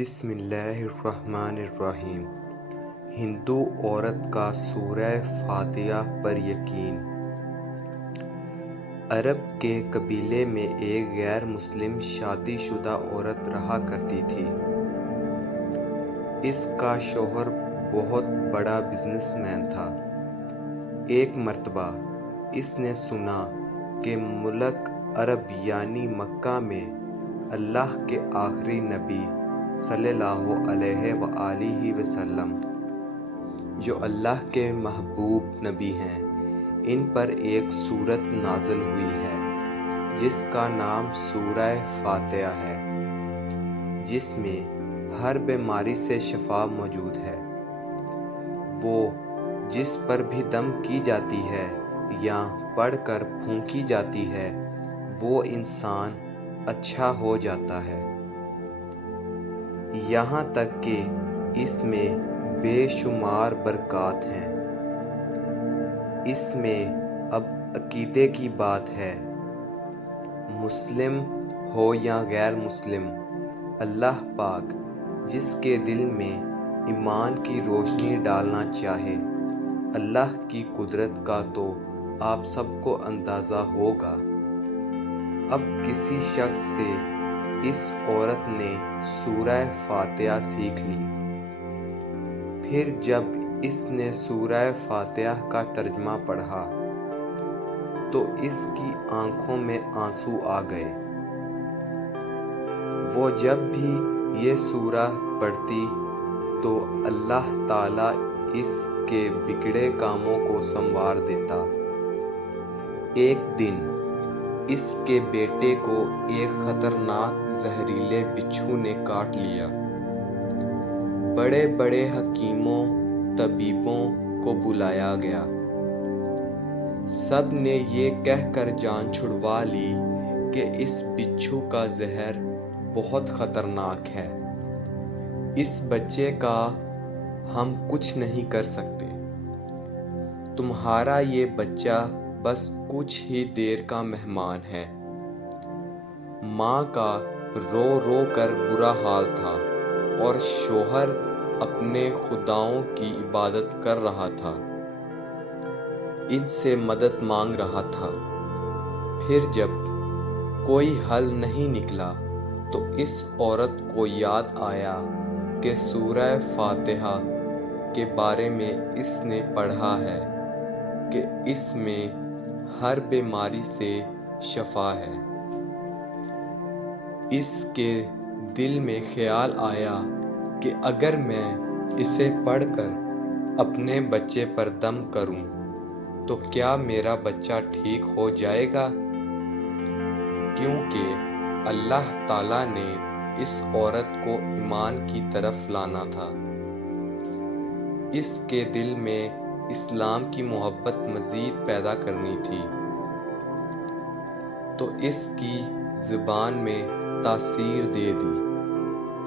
بسم اللہ الرحمن الرحیم۔ ہندو عورت کا سورہ فاتحہ پر یقین۔ عرب کے قبیلے میں ایک غیر مسلم شادی شدہ عورت رہا کرتی تھی۔ اس کا شوہر بہت بڑا بزنس مین تھا۔ ایک مرتبہ اس نے سنا کہ ملک عرب یعنی مکہ میں اللہ کے آخری نبی صلی اللہ علیہ وآلہ وسلم جو اللہ کے محبوب نبی ہیں، ان پر ایک سورت نازل ہوئی ہے جس کا نام سورہ فاتحہ ہے، جس میں ہر بیماری سے شفا موجود ہے۔ وہ جس پر بھی دم کی جاتی ہے یا پڑھ کر پھونکی جاتی ہے وہ انسان اچھا ہو جاتا ہے۔ یہاں تک کہ اس میں بے شمار برکات ہیں۔ اس میں اب عقیدے کی بات ہے۔ مسلم ہو یا غیر مسلم، اللہ پاک جس کے دل میں ایمان کی روشنی ڈالنا چاہے، اللہ کی قدرت کا تو آپ سب کو اندازہ ہوگا۔ اب کسی شخص سے اس عورت نے سورہ فاتحہ سیکھ لی۔ پھر جب اس نے سورہ فاتحہ کا ترجمہ پڑھا تو اس کی آنکھوں میں آنسو آ گئے۔ وہ جب بھی یہ سورہ پڑھتی تو اللہ تعالیٰ اس کے بگڑے کاموں کو سنوار دیتا۔ ایک دن اس کے بیٹے کو ایک خطرناک زہریلے بچھو نے کاٹ لیا۔ بڑے بڑے حکیموں، طبیبوں کو بلایا گیا۔ سب نے یہ کہہ کر جان چھڑوا لی کہ اس بچھو کا زہر بہت خطرناک ہے، اس بچے کا ہم کچھ نہیں کر سکتے۔ تمہارا یہ بچہ بس کچھ ہی دیر کا مہمان ہے۔ ماں کا رو رو کر برا حال تھا اور شوہر اپنے خداؤں کی عبادت کر رہا تھا، ان سے مدد مانگ رہا تھا۔ پھر جب کوئی حل نہیں نکلا تو اس عورت کو یاد آیا کہ سورہ فاتحہ کے بارے میں اس نے پڑھا ہے کہ اس میں ہر بیماری سے شفا ہے۔ اس کے دل میں خیال آیا کہ اگر میں اسے پڑھ کر اپنے بچے پر دم کروں تو کیا میرا بچہ ٹھیک ہو جائے گا؟ کیونکہ اللہ تعالیٰ نے اس عورت کو ایمان کی طرف لانا تھا۔ اس کے دل میں اسلام کی محبت مزید پیدا کرنی تھی، تو اس کی زبان میں تاثیر دے دی۔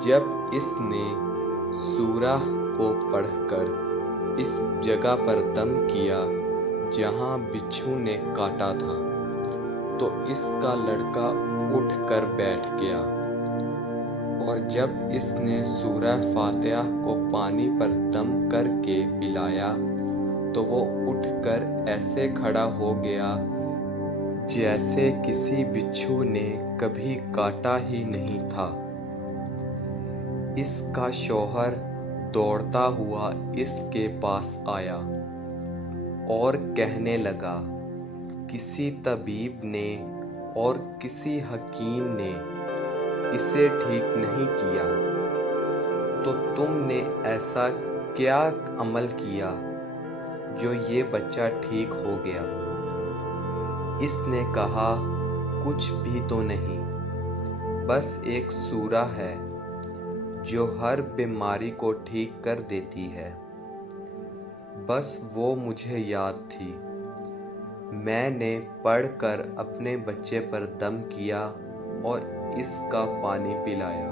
جب اس نے سورہ کو پڑھ کر اس جگہ پر دم کیا جہاں بچھو نے کاٹا تھا تو اس کا لڑکا اٹھ کر بیٹھ گیا، اور جب اس نے سورہ فاتحہ کو پانی پر دم کر کے پلایا تو وہ اٹھ کر ایسے کھڑا ہو گیا جیسے کسی بچھو نے کبھی کاٹا ہی نہیں تھا۔ اس کا شوہر دوڑتا ہوا اس کے پاس آیا اور کہنے لگا، کسی طبیب نے اور کسی حکیم نے اسے ٹھیک نہیں کیا، تو تم نے ایسا کیا عمل کیا جو یہ بچہ ٹھیک ہو گیا؟ اس نے کہا، کچھ بھی تو نہیں، بس ایک سورہ ہے جو ہر بیماری کو ٹھیک کر دیتی ہے، بس وہ مجھے یاد تھی، میں نے پڑھ کر اپنے بچے پر دم کیا اور اس کا پانی پلایا،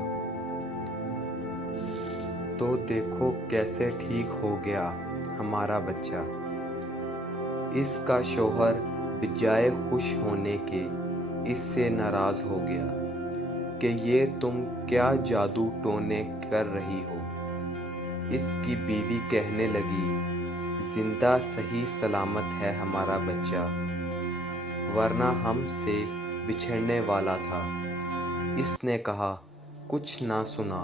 تو دیکھو کیسے ٹھیک ہو گیا ہمارا بچہ۔ اس کا شوہر بجائے خوش ہونے کے اس سے ناراض ہو گیا۔ کہ یہ تم کیا جادو ٹونے کر رہی ہو؟ اس کی بیوی کہنے لگی، زندہ صحیح سلامت ہے ہمارا بچہ، ورنہ ہم سے بچھڑنے والا تھا۔ اس نے کہا، کچھ نہ سنا،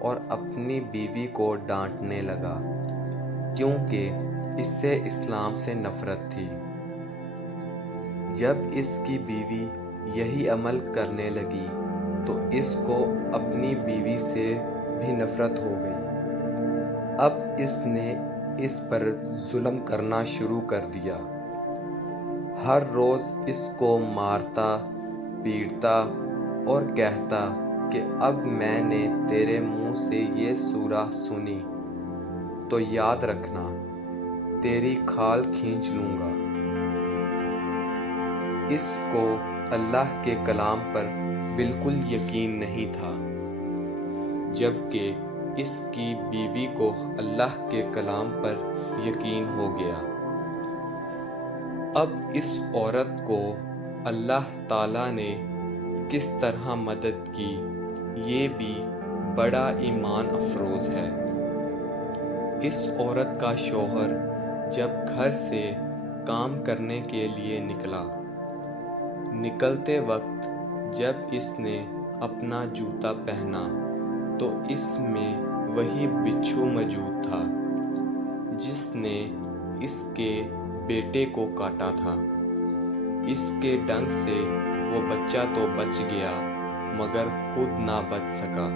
اور اپنی بیوی کو ڈانٹنے لگا، کیونکہ اس سے اسلام سے نفرت تھی۔ جب اس کی بیوی یہی عمل کرنے لگی تو اس کو اپنی بیوی سے بھی نفرت ہو گئی۔ اب اس نے اس پر ظلم کرنا شروع کر دیا۔ ہر روز اس کو مارتا، پیٹتا اور کہتا کہ اب میں نے تیرے منہ سے یہ سورہ سنی تو یاد رکھنا، تیری کھال کھینچ لوں گا۔ اس کو اللہ کے کلام پر بالکل یقین نہیں تھا، جبکہ اس کی بیوی کو اللہ کے کلام پر یقین ہو گیا۔ اب اس عورت کو اللہ تعالیٰ نے کس طرح مدد کی، یہ بھی بڑا ایمان افروز ہے۔ اس عورت کا شوہر جب گھر سے کام کرنے کے لیے نکلتے وقت جب اس نے اپنا جوتا پہنا تو اس میں وہی بچھو موجود تھا جس نے اس کے بیٹے کو کاٹا تھا۔ اس کے ڈنگ سے وہ بچہ تو بچ گیا مگر خود نہ بچ سکا،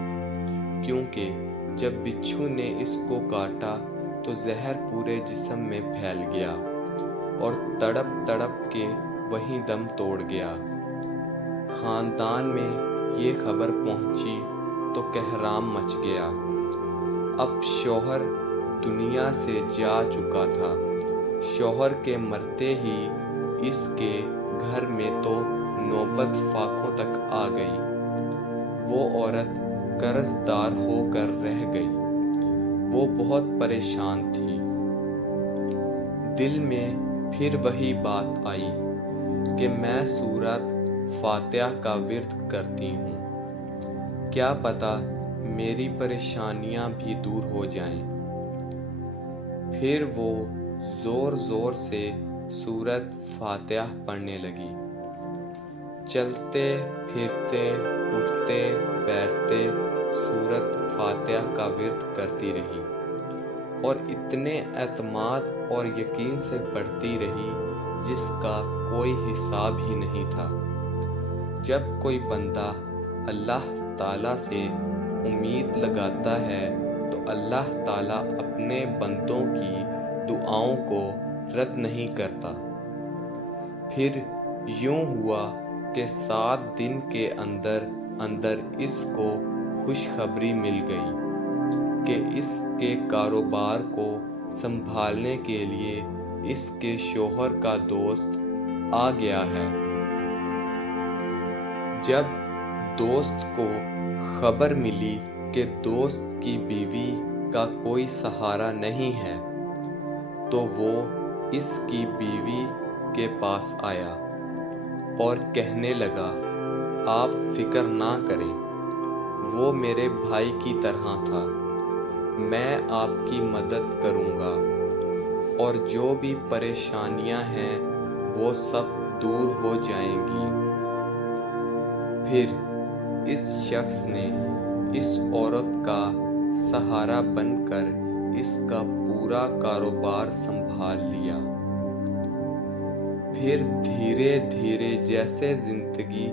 کیونکہ جب بچھو نے اس کو کاٹا تو زہر پورے جسم میں پھیل گیا اور تڑپ تڑپ کے وہیں دم توڑ گیا۔ خاندان میں یہ خبر پہنچی تو کہرام مچ گیا۔ اب شوہر دنیا سے جا چکا تھا۔ شوہر کے مرتے ہی اس کے گھر میں تو نوبت فاقوں تک آ گئی۔ وہ عورت قرض دار ہو کر رہ گئی۔ وہ بہت پریشان تھی۔ دل میں پھر وہی بات آئی کہ میں سورۃ فاتحہ کا ورد کرتی ہوں، کیا پتہ میری پریشانیاں بھی دور ہو جائیں۔ پھر وہ زور زور سے سورۃ فاتحہ پڑھنے لگی۔ چلتے پھرتے اٹھتے بیٹھتے سورۃ فاتحہ کا ورد کرتی رہی اور اتنے اعتماد اور یقین سے پڑھتی رہی جس کا کوئی حساب ہی نہیں تھا۔ جب کوئی بندہ اللہ تعالیٰ سے امید لگاتا ہے تو اللہ تعالیٰ اپنے بندوں کی دعاؤں کو رد نہیں کرتا۔ پھر یوں ہوا کہ 7 دن کے اندر اندر اس کو خوشخبری مل گئی کہ اس کے کاروبار کو سنبھالنے کے لیے اس کے شوہر کا دوست آ گیا ہے۔ جب دوست کو خبر ملی کہ دوست کی بیوی کا کوئی سہارا نہیں ہے تو وہ اس کی بیوی کے پاس آیا اور کہنے لگا، آپ فکر نہ کریں، وہ میرے بھائی کی طرح تھا، میں آپ کی مدد کروں گا اور جو بھی پریشانیاں ہیں وہ سب دور ہو جائیں گی۔ پھر اس شخص نے اس عورت کا سہارا بن کر اس کا پورا کاروبار سنبھال لیا۔ پھر دھیرے دھیرے جیسے زندگی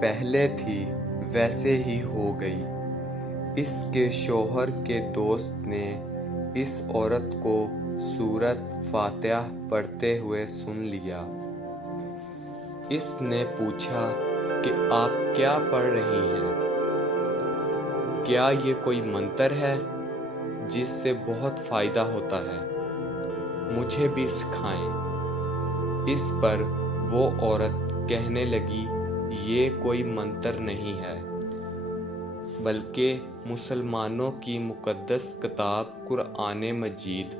پہلے تھی ویسے ہی ہو گئی۔ اس کے شوہر کے دوست نے اس عورت کو سورۃ فاتحہ پڑھتے ہوئے سن لیا۔ اس نے پوچھا کہ آپ کیا پڑھ رہی ہیں؟ کیا یہ کوئی منتر ہے جس سے بہت فائدہ ہوتا ہے؟ مجھے بھی سکھائیں۔ اس پر وہ عورت کہنے لگی، یہ کوئی منتر نہیں ہے، بلکہ مسلمانوں کی مقدس کتاب قرآن مجید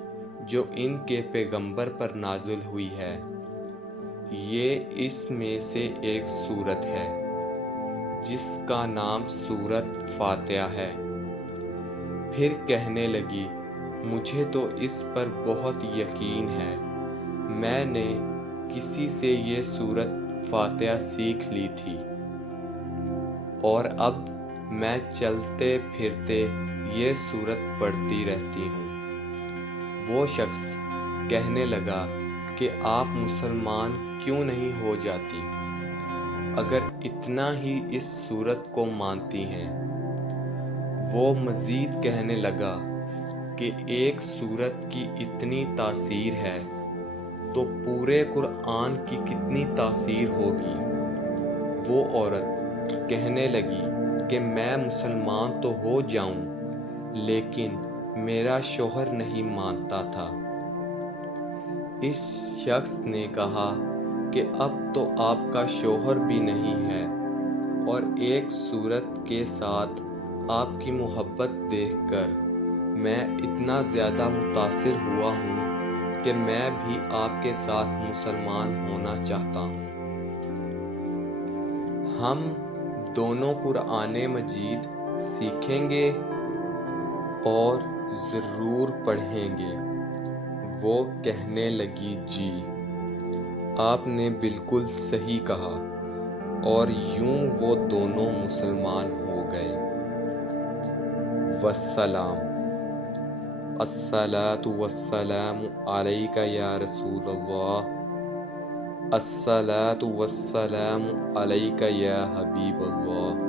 جو ان کے پیغمبر پر نازل ہوئی ہے، یہ اس میں سے ایک سورت ہے۔ جس کا نام سورۃ فاتحہ ہے۔ پھر کہنے لگی مجھے تو اس پر بہت یقین ہے، میں نے کسی سے یہ سورۃ فاتحہ سیکھ لی تھی اور اب میں چلتے پھرتے یہ سورت پڑھتی رہتی ہوں۔ وہ شخص کہنے لگا کہ آپ مسلمان کیوں نہیں ہو جاتی اگر اتنا ہی اس سورت کو مانتی ہیں؟ وہ مزید کہنے لگا کہ ایک سورت کی اتنی تاثیر ہے تو پورے قرآن کی کتنی تاثیر ہوگی؟ وہ عورت کہنے لگی کہ میں مسلمان تو ہو جاؤں لیکن میرا شوہر نہیں مانتا تھا۔ اس شخص نے کہا کہ اب تو آپ کا شوہر بھی نہیں ہے اور ایک سورت کے ساتھ آپ کی محبت دیکھ کر میں اتنا زیادہ متاثر ہوا ہوں کہ میں بھی آپ کے ساتھ مسلمان ہونا چاہتا ہوں۔ ہم دونوں قرآن مجید سیکھیں گے اور ضرور پڑھیں گے۔ وہ کہنے لگی جی، آپ نے بالکل صحیح کہا، اور یوں وہ دونوں مسلمان ہو گئے۔ والسلام۔ الصلاۃ والسلام علیک یا رسول اللہ۔ الصلاۃ والسلام علیک یا حبیب اللہ۔